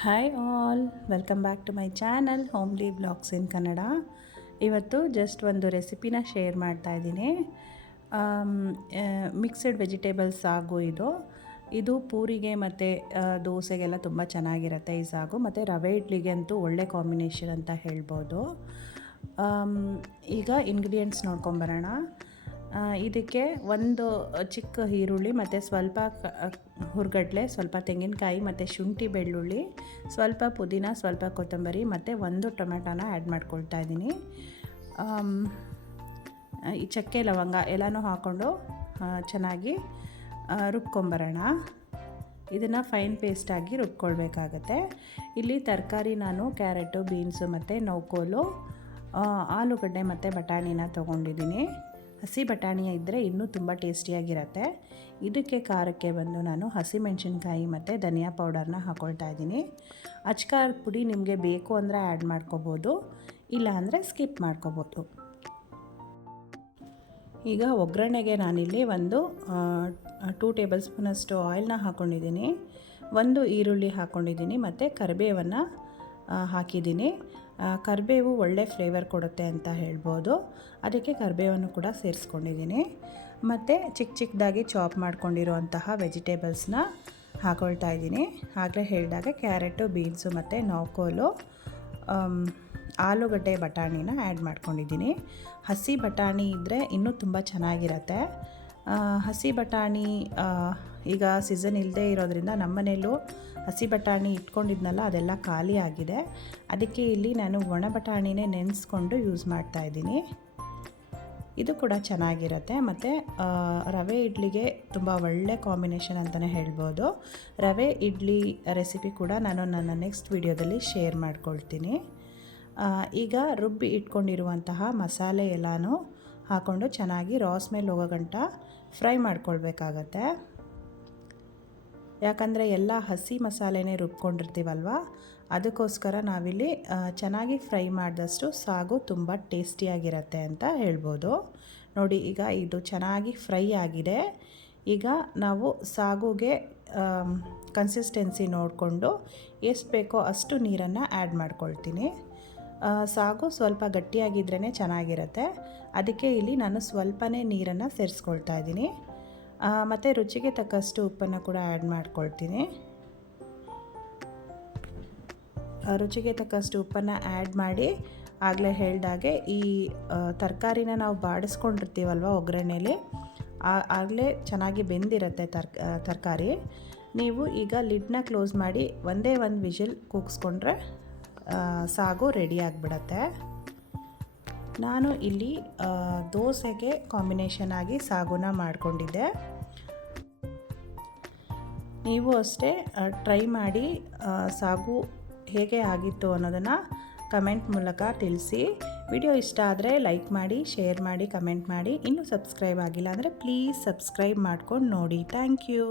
Hi all, welcome back to my channel homely blogs in Kannada. ಇವತ್ತು just ಒಂದು ರೆಸಿಪಿನ share ಮಾಡ್ತಾ ಇದ್ದೀನಿ. ಮಿಕ್ಸ್ಡ್ ವೆಜಿಟೇಬಲ್ಸ್ ಸಾಗು ಇದು ಪೂರಿಗೆ ಮತ್ತು ದೋಸೆಗೆಲ್ಲ ತುಂಬ ಚೆನ್ನಾಗಿರುತ್ತೆ ಈ ಸಾಗು. ಮತ್ತು ರವೆ ಇಡ್ಲಿಗೆ ಅಂತೂ ಒಳ್ಳೆ ಕಾಂಬಿನೇಷನ್ ಅಂತ ಹೇಳ್ಬೋದು. ಈಗ ಇಂಗ್ರೀಡಿಯೆಂಟ್ಸ್ ನೋಡ್ಕೊಂಬರೋಣ. ಇದಕ್ಕೆ ಒಂದು ಚಿಕ್ಕ ಈರುಳ್ಳಿ ಮತ್ತು ಸ್ವಲ್ಪ ಹುರ್ಗಡ್ಲೆ, ಸ್ವಲ್ಪ ತೆಂಗಿನಕಾಯಿ ಮತ್ತು ಶುಂಠಿ ಬೆಳ್ಳುಳ್ಳಿ, ಸ್ವಲ್ಪ ಪುದೀನ, ಸ್ವಲ್ಪ ಕೊತ್ತಂಬರಿ ಮತ್ತು ಒಂದು ಟೊಮೆಟೊನ ಆ್ಯಡ್ ಮಾಡ್ಕೊಳ್ತಾ ಇದ್ದೀನಿ. ಈ ಚಕ್ಕೆ ಲವಂಗ ಎಲ್ಲನೂ ಹಾಕ್ಕೊಂಡು ಚೆನ್ನಾಗಿ ರುಬ್ಕೊಂಬರೋಣ. ಇದನ್ನು ಫೈನ್ ಪೇಸ್ಟಾಗಿ ರುಬ್ಕೊಳ್ಬೇಕಾಗತ್ತೆ. ಇಲ್ಲಿ ತರಕಾರಿ ನಾನು ಕ್ಯಾರೆಟು, ಬೀನ್ಸು ಮತ್ತು ನೌಕೋಲು, ಆಲೂಗಡ್ಡೆ ಮತ್ತು ಬಟಾಣಿನ ತೊಗೊಂಡಿದ್ದೀನಿ. ಹಸಿ ಬಟಾಣಿ ಇದ್ದರೆ ಇನ್ನೂ ತುಂಬ ಟೇಸ್ಟಿಯಾಗಿರುತ್ತೆ. ಇದಕ್ಕೆ ಖಾರಕ್ಕೆ ಬಂದು ನಾನು ಹಸಿಮೆಣಸಿನ್ಕಾಯಿ ಮತ್ತು ಧನಿಯಾ ಪೌಡರ್ನ ಹಾಕ್ಕೊಳ್ತಾ ಇದ್ದೀನಿ. ಅಚ್ಕಾರದ ಪುಡಿ ನಿಮಗೆ ಬೇಕು ಅಂದರೆ ಆ್ಯಡ್ ಮಾಡ್ಕೋಬೋದು, ಇಲ್ಲ ಅಂದರೆ ಸ್ಕಿಪ್ ಮಾಡ್ಕೋಬೋದು. ಈಗ ಒಗ್ಗರಣೆಗೆ ನಾನಿಲ್ಲಿ ಒಂದು 2 ಟೇಬಲ್ ಸ್ಪೂನಷ್ಟು ಆಯಿಲ್ನ ಹಾಕ್ಕೊಂಡಿದ್ದೀನಿ. ಒಂದು ಈರುಳ್ಳಿ ಹಾಕ್ಕೊಂಡಿದ್ದೀನಿ ಮತ್ತು ಕರಿಬೇವನ್ನು ಹಾಕಿದ್ದೀನಿ. ಕರಿಬೇವು ಒಳ್ಳೆ ಫ್ಲೇವರ್ ಕೊಡುತ್ತೆ ಅಂತ ಹೇಳ್ಬೋದು, ಅದಕ್ಕೆ ಕರಿಬೇವನ್ನು ಕೂಡ ಸೇರಿಸ್ಕೊಂಡಿದ್ದೀನಿ. ಮತ್ತು ಚಿಕ್ಕದಾಗಿ ಚಾಪ್ ಮಾಡ್ಕೊಂಡಿರುವಂತಹ ವೆಜಿಟೇಬಲ್ಸ್ನ ಹಾಕ್ಕೊಳ್ತಾ ಇದ್ದೀನಿ. ಆಗಲೇ ಹೇಳಿದಾಗ ಕ್ಯಾರೆಟು, ಬೀನ್ಸು ಮತ್ತು ನೌಕೋಲು, ಆಲೂಗಡ್ಡೆ, ಬಟಾಣಿನ ಆ್ಯಡ್ ಮಾಡ್ಕೊಂಡಿದ್ದೀನಿ. ಹಸಿ ಬಟಾಣಿ ಇದ್ದರೆ ಇನ್ನೂ ತುಂಬ ಚೆನ್ನಾಗಿರುತ್ತೆ. ಹಸಿ ಬಟಾಣಿ ಈಗ ಸೀಸನ್ ಇಲ್ಲದೆ ಇರೋದ್ರಿಂದ ನಮ್ಮನೇಲೂ ಹಸಿ ಬಟಾಣಿ ಇಟ್ಕೊಂಡಿದ್ನಲ್ಲ, ಅದೆಲ್ಲ ಖಾಲಿ ಆಗಿದೆ. ಅದಕ್ಕೆ ಇಲ್ಲಿ ನಾನು ಒಣ ಬಟಾಣಿನೇ ನೆನೆಸ್ಕೊಂಡು ಯೂಸ್ ಮಾಡ್ತಾಯಿದ್ದೀನಿ. ಇದು ಕೂಡ ಚೆನ್ನಾಗಿರುತ್ತೆ. ಮತ್ತು ರವೆ ಇಡ್ಲಿಗೆ ತುಂಬ ಒಳ್ಳೆ ಕಾಂಬಿನೇಷನ್ ಅಂತಲೇ ಹೇಳ್ಬೋದು. ರವೆ ಇಡ್ಲಿ ರೆಸಿಪಿ ಕೂಡ ನಾನು ನನ್ನ ನೆಕ್ಸ್ಟ್ ವಿಡಿಯೋದಲ್ಲಿ ಶೇರ್ ಮಾಡ್ಕೊಳ್ತೀನಿ. ಈಗ ರುಬ್ಬಿ ಇಟ್ಕೊಂಡಿರುವಂತಹ ಮಸಾಲೆ ಎಲ್ಲನೂ ಹಾಕ್ಕೊಂಡು ಚೆನ್ನಾಗಿ ರಾ ಸ್ಮೆಲ್ ಹೋಗೋ ಗಂಟ ಫ್ರೈ ಮಾಡ್ಕೊಳ್ಬೇಕಾಗತ್ತೆ. ಯಾಕಂದರೆ ಎಲ್ಲ ಹಸಿ ಮಸಾಲೆನೇ ರುಬ್ಕೊಂಡಿರ್ತೀವಲ್ವ, ಅದಕ್ಕೋಸ್ಕರ ನಾವಿಲ್ಲಿ ಚೆನ್ನಾಗಿ ಫ್ರೈ ಮಾಡಿದಷ್ಟು ಸಾಗು ತುಂಬ ಟೇಸ್ಟಿಯಾಗಿರುತ್ತೆ ಅಂತ ಹೇಳ್ಬೋದು. ನೋಡಿ, ಈಗ ಇದು ಚೆನ್ನಾಗಿ ಫ್ರೈ ಆಗಿದೆ. ಈಗ ನಾವು ಸಾಗುಗೆ ಕನ್ಸಿಸ್ಟೆನ್ಸಿ ನೋಡಿಕೊಂಡು ಎಷ್ಟು ಬೇಕೋ ಅಷ್ಟು ನೀರನ್ನು ಆ್ಯಡ್ ಮಾಡ್ಕೊಳ್ತೀನಿ. ಸಾಗು ಸ್ವಲ್ಪ ಗಟ್ಟಿಯಾಗಿದ್ರೇ ಚೆನ್ನಾಗಿರುತ್ತೆ, ಅದಕ್ಕೆ ಇಲ್ಲಿ ನಾನು ಸ್ವಲ್ಪನೇ ನೀರನ್ನು ಸೇರಿಸ್ಕೊಳ್ತಾ ಇದ್ದೀನಿ. ಮತ್ತು ರುಚಿಗೆ ತಕ್ಕಷ್ಟು ಉಪ್ಪನ್ನು ಕೂಡ ಆ್ಯಡ್ ಮಾಡ್ಕೊಳ್ತೀನಿ. ರುಚಿಗೆ ತಕ್ಕಷ್ಟು ಉಪ್ಪನ್ನು ಆ್ಯಡ್ ಮಾಡಿ, ಆಗಲೇ ಹೇಳಿದಾಗೆ ಈ ತರಕಾರಿನ ನಾವು ಬಾಡಿಸ್ಕೊಂಡಿರ್ತೀವಲ್ವ ಒಗ್ಗರಣೆಯಲ್ಲಿ, ಆಗಲೇ ಚೆನ್ನಾಗಿ ಬೆಂದಿರುತ್ತೆ ತರಕಾರಿ. ನೀವು ಈಗ ಲಿಡ್ನ ಕ್ಲೋಸ್ ಮಾಡಿ ಒಂದೇ ಒಂದು ವಿಷಲ್ ಕೂಗಿಸ್ಕೊಂಡ್ರೆ ಸಾಗು ರೆಡಿ ಆಗಿಬಿಡತ್ತೆ. ನಾನು ಇಲ್ಲಿ ದೋಸೆಗೆ ಕಾಂಬಿನೇಷನ್ ಆಗಿ ಸಾಗುನ ಮಾಡಿಕೊಂಡಿದ್ದೆ. ನೀವು ಅಷ್ಟೇ ಟ್ರೈ ಮಾಡಿ ಸಾಗು ಹೇಗೆ ಆಗಿತ್ತು ಅನ್ನೋದನ್ನು ಕಮೆಂಟ್ ಮೂಲಕ ತಿಳಿಸಿ. ವಿಡಿಯೋ ಇಷ್ಟ ಆದರೆ ಲೈಕ್ ಮಾಡಿ, ಶೇರ್ ಮಾಡಿ, ಕಮೆಂಟ್ ಮಾಡಿ. ಇನ್ನೂ ಸಬ್ಸ್ಕ್ರೈಬ್ ಆಗಿಲ್ಲ ಅಂದರೆ ಪ್ಲೀಸ್ ಸಬ್ಸ್ಕ್ರೈಬ್ ಮಾಡ್ಕೊಂಡು ನೋಡಿ. Thank you.